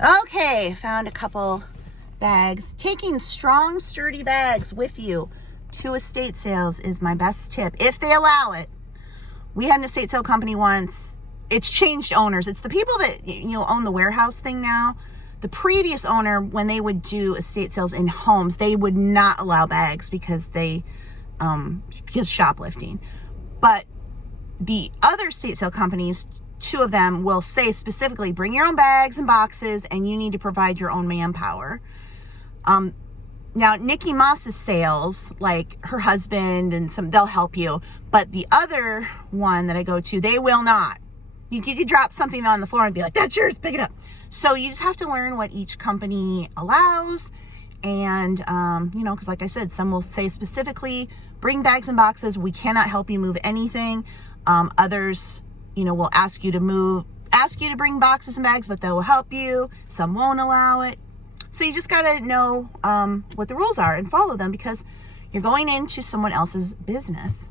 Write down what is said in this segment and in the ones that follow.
Okay, found a couple bags. Taking strong, sturdy bags with you to estate sales is my best tip, if they allow it. We had an estate sale company once. It's changed owners. It's the people that, own the warehouse thing now. The previous owner, when they would do estate sales in homes, they would not allow bags because because shoplifting. But the other estate sale companies, 2 of them, will say specifically, bring your own bags and boxes, and you need to provide your own manpower. Now, Nikki Moss's sales, like her husband and they'll help you. But the other one that I go to, they will not. You could drop something on the floor and be like, that's yours, pick it up. So you just have to learn what each company allows. And, because like I said, some will say specifically, bring bags and boxes. We cannot help you move anything. Others, will ask you to bring boxes and bags, but they will help you. Some won't allow it. So you just got to know what the rules are and follow them, because you're going into someone else's business.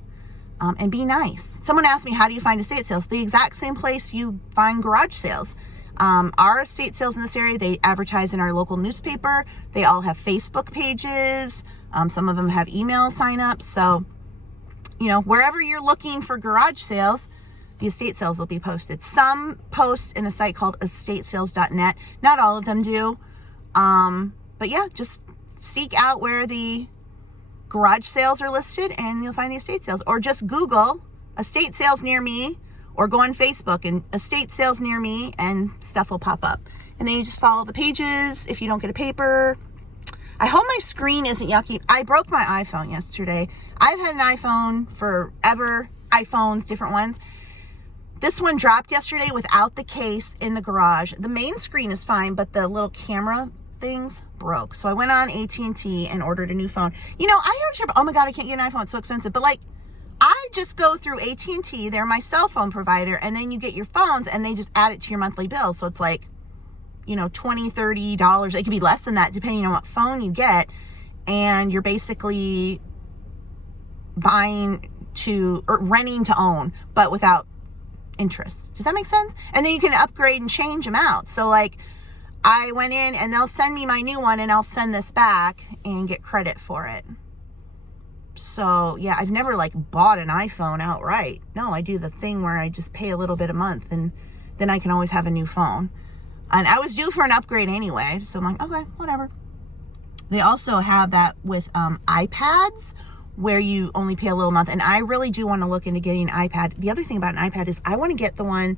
And be nice. Someone asked me, how do you find estate sales? The exact same place you find garage sales. Our estate sales in this area, they advertise in our local newspaper. They all have Facebook pages. Some of them have email signups. So, wherever you're looking for garage sales, the estate sales will be posted. Some post in a site called estatesales.net. Not all of them do. But yeah, just seek out where the garage sales are listed and you'll find the estate sales. Or just Google estate sales near me, or go on Facebook and estate sales near me, and stuff will pop up. And then you just follow the pages if you don't get a paper. I hope my screen isn't yucky. I broke my iPhone yesterday. I've had an iPhone forever, iPhones, different ones. This one dropped yesterday without the case in the garage. The main screen is fine, but the little camera things broke. So I went on AT&T and ordered a new phone. I heard, oh my God, I can't get an iPhone. It's so expensive. But I just go through AT&T. They're my cell phone provider. And then you get your phones and they just add it to your monthly bill. So it's $20, $30. It could be less than that depending on what phone you get. And you're basically renting to own, but without interest. Does that make sense? And then you can upgrade and change them out. So I went in and they'll send me my new one and I'll send this back and get credit for it. So yeah, I've never bought an iPhone outright. No, I do the thing where I just pay a little bit a month and then I can always have a new phone. And I was due for an upgrade anyway. So I'm like, okay, whatever. They also have that with iPads where you only pay a little month. And I really do want to look into getting an iPad. The other thing about an iPad is I want to get an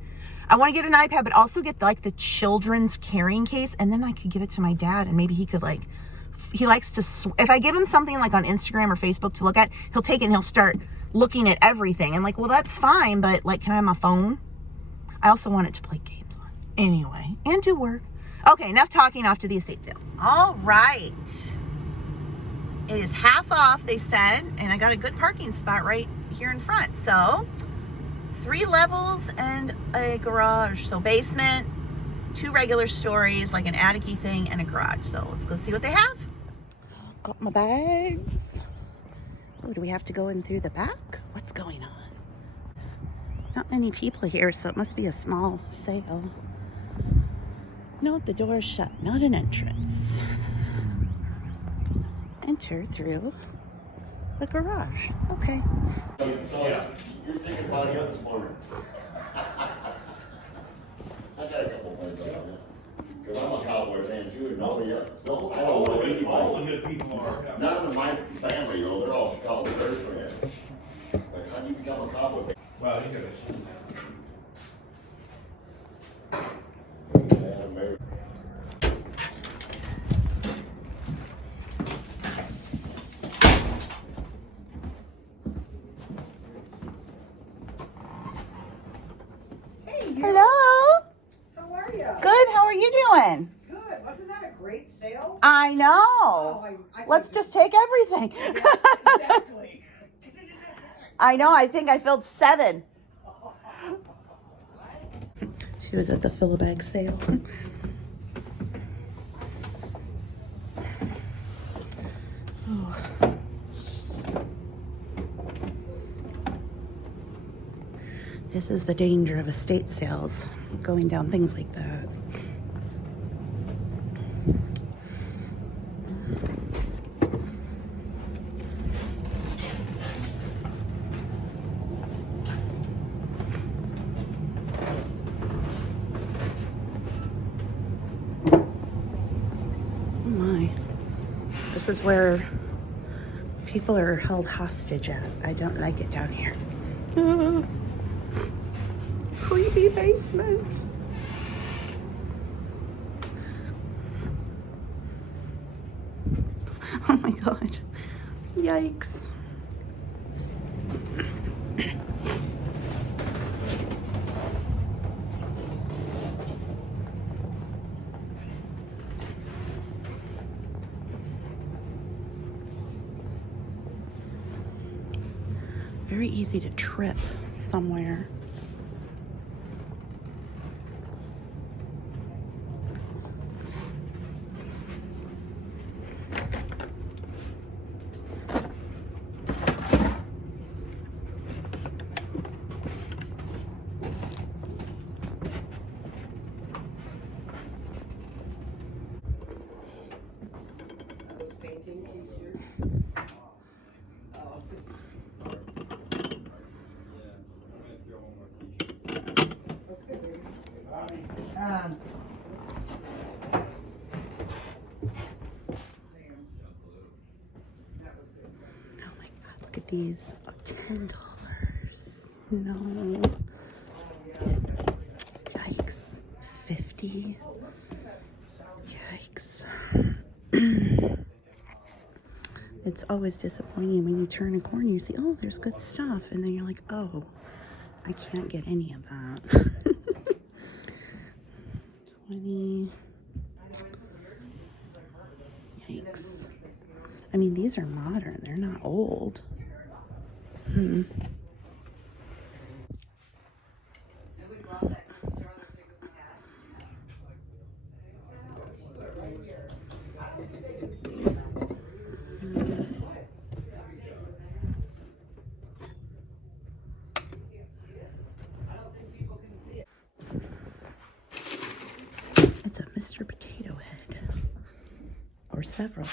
iPad, but also get the children's carrying case. And then I could give it to my dad and maybe he could he likes to, if I give him something on Instagram or Facebook to look at, he'll take it and he'll start looking at everything. And well, that's fine, but can I have my phone? I also want it to play games on. Anyway, and do work. Okay, enough talking, off to the estate sale. All right. It is half off, they said, and I got a good parking spot right here in front. So 3 levels and a garage. So basement, 2 regular stories, an attic-y thing, and a garage. So let's go see what they have. Got my bags. Oh, do we have to go in through the back? What's going on? Not many people here, so it must be a small sale. Nope, the door is shut. Not an entrance. Enter through the garage. Okay. So yeah, you're thinking about it this morning. I got a couple things on it. Because I'm a Cowboy fan too, and nobody else. All the good people are. None of my family, they're all Chicago Bears fans. How do you become a Cowboy fan? Well, you could have. Hello. How are you? Good. How are you doing? Good. Wasn't that a great sale? I know. Oh, Let's just take everything. Yeah, exactly. I know. I think I filled 7. She was at the fill-a-bag sale. Oh. This is the danger of estate sales, going down things like that. Oh my. This is where people are held hostage at. I don't like it down here. Creepy basement. Oh my god. Yikes. Very easy to trip somewhere. Those painting t-shirts. Oh. Um, Oh my god, look at these. Oh, $10. No. Yikes. 50. Yikes. It's always disappointing when you turn a corner, you see, oh, there's good stuff. And then you're like, oh, I can't get any of that. 20. Yikes. I mean, these are modern. They're not old. It's a Mr. Potato Head. Or several.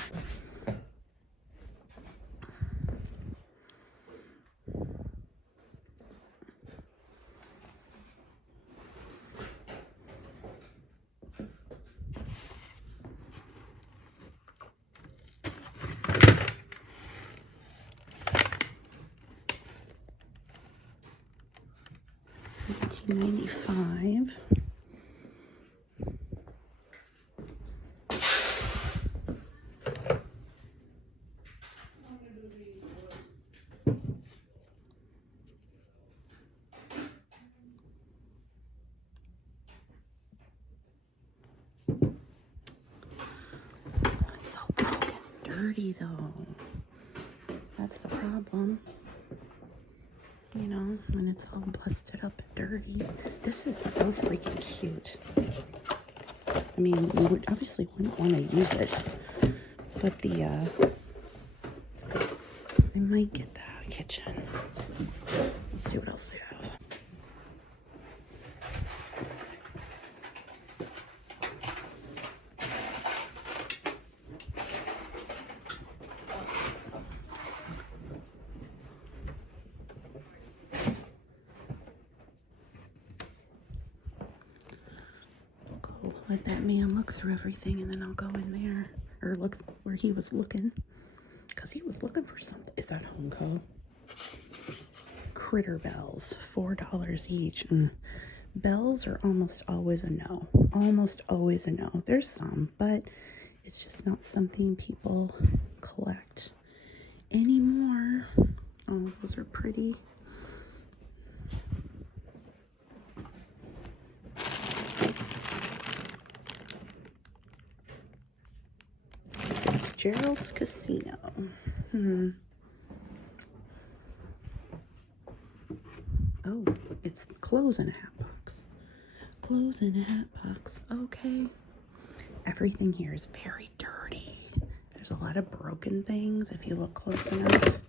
$19.95. It's so broken, dirty though. That's the problem. You know, when it's all busted up and dirty. This is so freaking cute. I mean, you would obviously wouldn't want to use it, but I might get that kitchen. Let's see what else we have. Let that man look through everything, and then I'll go in there, or look where he was looking, because he was looking for something. Is that Honko? Critter bells, $4 each. Bells are almost always a no. Almost always a no. There's some, but it's just not something people collect anymore. Oh, those are pretty. Gerald's Casino. Oh, it's clothes in a hat box. Clothes in a hat box. Okay. Everything here is very dirty. There's a lot of broken things if you look close enough.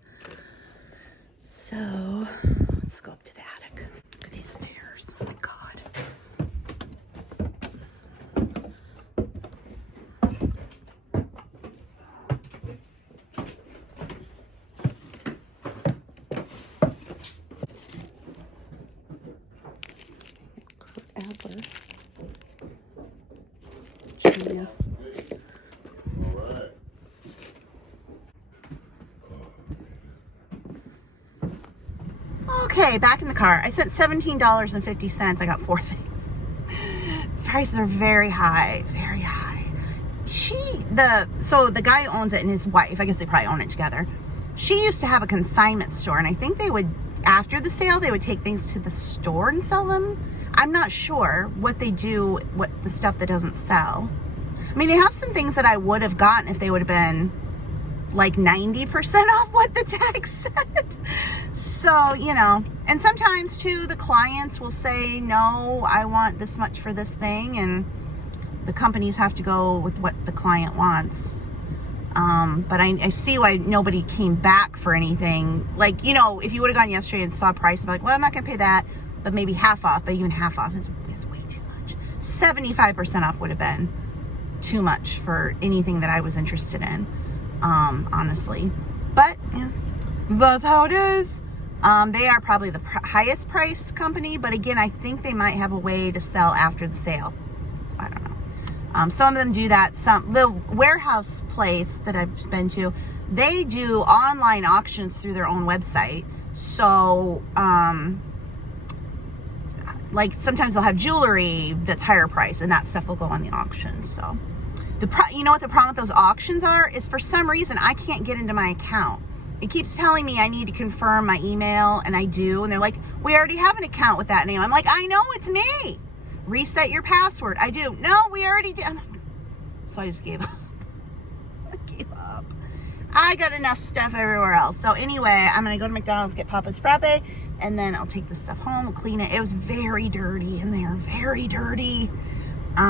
So, let's go up to the attic. Look at these stairs. Oh my God. Yeah. All right. Okay, back in the car. I spent $17.50. I got 4 things. Prices are very high, very high. So the guy who owns it and his wife, I guess they probably own it together. She used to have a consignment store, and I think they would, after the sale, they would take things to the store and sell them. I'm not sure what they do, what the stuff that doesn't sell. I mean, they have some things that I would have gotten if they would have been like 90% off what the tag said. So, you know, and sometimes too, the clients will say, no, I want this much for this thing. And the companies have to go with what the client wants. But I see why nobody came back for anything. Like, you know, if you would have gone yesterday and saw a price, I'm like, well, I'm not going to pay that, but maybe half off. But even half off is way too much. 75% off would have been too much for anything that I was interested in, honestly. But, yeah, that's how it is. They are probably the highest price company, but again, I think they might have a way to sell after the sale. I don't know. Some of them do that. The warehouse place that I've been to, they do online auctions through their own website. So, like sometimes they'll have jewelry that's higher price, and that stuff will go on the auction. So, you know what the problem with those auctions are is, for some reason I can't get into my account. It keeps telling me I need to confirm my email, and I do, and they're like, we already have an account with that name. I'm like, I know, it's me. Reset your password. I do. No, we already did. So I just gave up. I gave up. I got enough stuff everywhere else. So anyway, I'm going to go to McDonald's, get Papa's Frappe, and then I'll take this stuff home, clean it. It was very dirty in there. Very dirty. A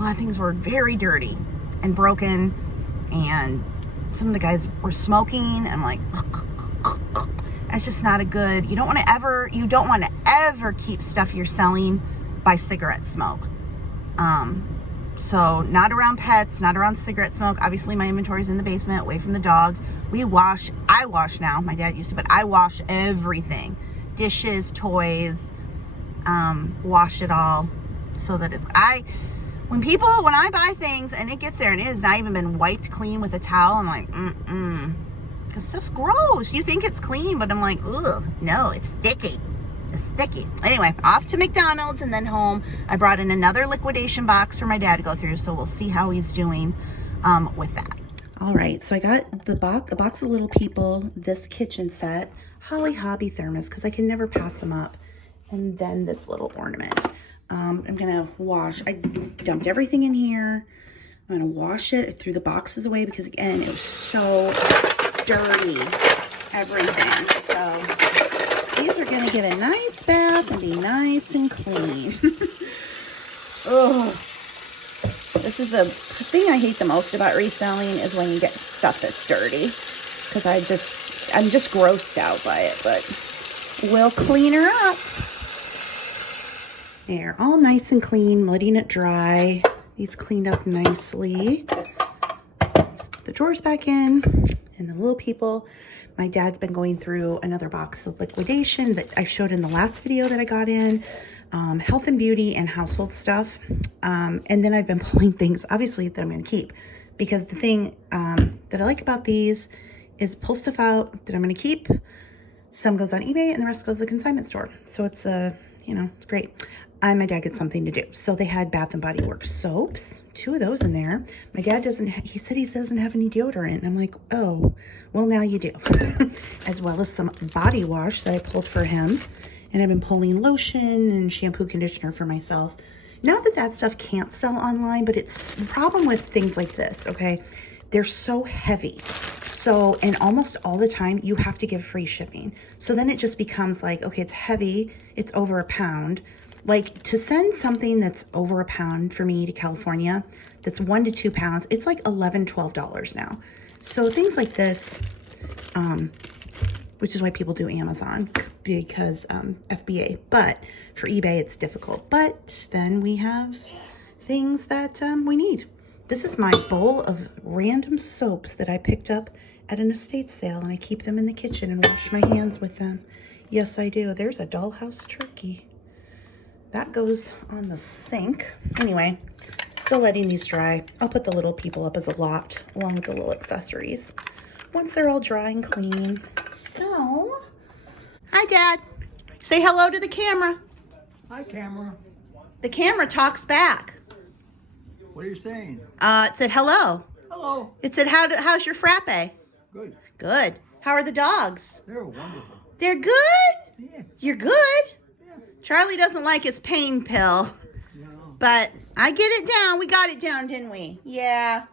lot of things were very dirty and broken, and some of the guys were smoking, and I'm like, that's just not a good, you don't want to ever keep stuff you're selling by cigarette smoke. So not around pets, not around cigarette smoke. Obviously my inventory's in the basement, away from the dogs. I wash now, my dad used to, but I wash everything. Dishes, toys, wash it all so that when I buy things and it gets there and it has not even been wiped clean with a towel, I'm like, because stuff's gross. You think it's clean, but I'm like, ugh, no, it's sticky. It's sticky. Anyway, off to McDonald's and then home. I brought in another liquidation box for my dad to go through, so we'll see how he's doing with that. All right, so I got a box of Little People, this kitchen set, Holly Hobby thermos, because I can never pass them up, and then this little ornament. I'm gonna wash. I dumped everything in here. I'm gonna wash it, threw the boxes away because, again, it was so dirty, everything. So these are gonna get a nice bath and be nice and clean. Oh, this is the thing I hate the most about reselling, is when you get stuff that's dirty, because I'm just grossed out by it, but we'll clean her up. There, all nice and clean, letting it dry. These cleaned up nicely. Just put the drawers back in, and the Little People. My dad's been going through another box of liquidation that I showed in the last video that I got in. Health and beauty and household stuff. And then I've been pulling things, obviously, that I'm going to keep. Because the thing that I like about these is pull stuff out that I'm going to keep. Some goes on eBay and the rest goes to the consignment store. So it's, it's great. My dad gets something to do. So they had Bath & Body Works soaps, 2 of those in there. My dad he said he doesn't have any deodorant. And I'm like, oh, well, now you do. As well as some body wash that I pulled for him. And I've been pulling lotion and shampoo, conditioner for myself. Not that that stuff can't sell online, but it's the problem with things like this, okay? They're so heavy. So, and almost all the time you have to give free shipping. So then it just becomes like, okay, it's heavy, it's over a pound. Like, to send something that's over a pound for me to California, that's 1 to 2 pounds, it's like $11, $12 now. So things like this, which is why people do Amazon, because FBA, but for eBay it's difficult. But then we have things that we need. This is my bowl of random soaps that I picked up at an estate sale, and I keep them in the kitchen and wash my hands with them. Yes, I do. There's a dollhouse turkey. That goes on the sink. Anyway, Still letting these dry. I'll put the little people up as a lot along with the little accessories once they're all dry and clean. So, hi Dad. Say hello to the camera. Hi, camera. The camera talks back. What are you saying? It said hello. Hello. It said, how's your frappe? Good. Good. How are the dogs? They're wonderful. They're good? Yeah. You're good? Yeah. Charlie doesn't like his pain pill, No. but I get it down. We got it down, didn't we? Yeah.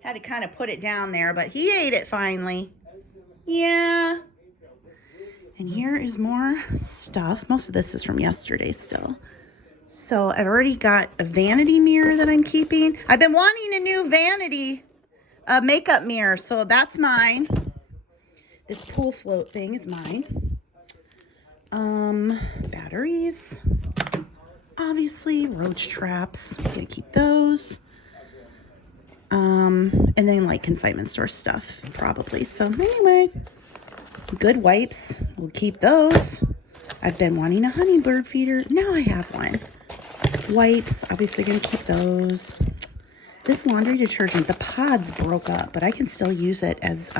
Had to kind of put it down there, but he ate it finally. Yeah. And here is more stuff. Most of this is from yesterday still. So I've already got a vanity mirror that I'm keeping. I've been wanting a new vanity makeup mirror, so that's mine. This pool float thing is mine. Batteries. Obviously, roach traps. I'm gonna keep those. And then like consignment store stuff, probably. So anyway, good wipes. We'll keep those. I've been wanting a honey bird feeder. Now I have one. Wipes, obviously gonna keep those. This laundry detergent, the pods broke up, but I can still use it as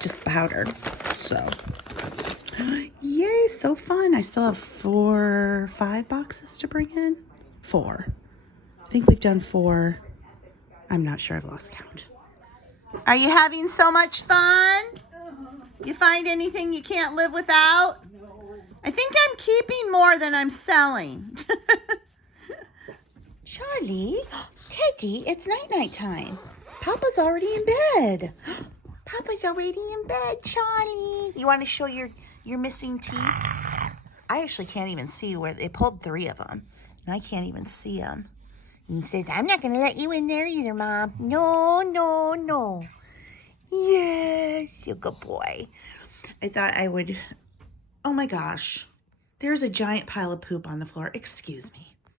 just powder. So, yay, so fun. I still have 5 boxes to bring in. 4. I think we've done 4. I'm not sure, I've lost count. Are you having so much fun? You find anything you can't live without? I think I'm keeping more than I'm selling. Charlie, Teddy, it's night time. Papa's already in bed. Papa's already in bed, Charlie. You want to show your missing teeth? I actually can't even see where they pulled 3 of them. And I can't even see them. And he says, I'm not going to let you in there either, Mom. No, no, no. Yes, you're a good boy. I thought I would... Oh my gosh. There's a giant pile of poop on the floor. Excuse me.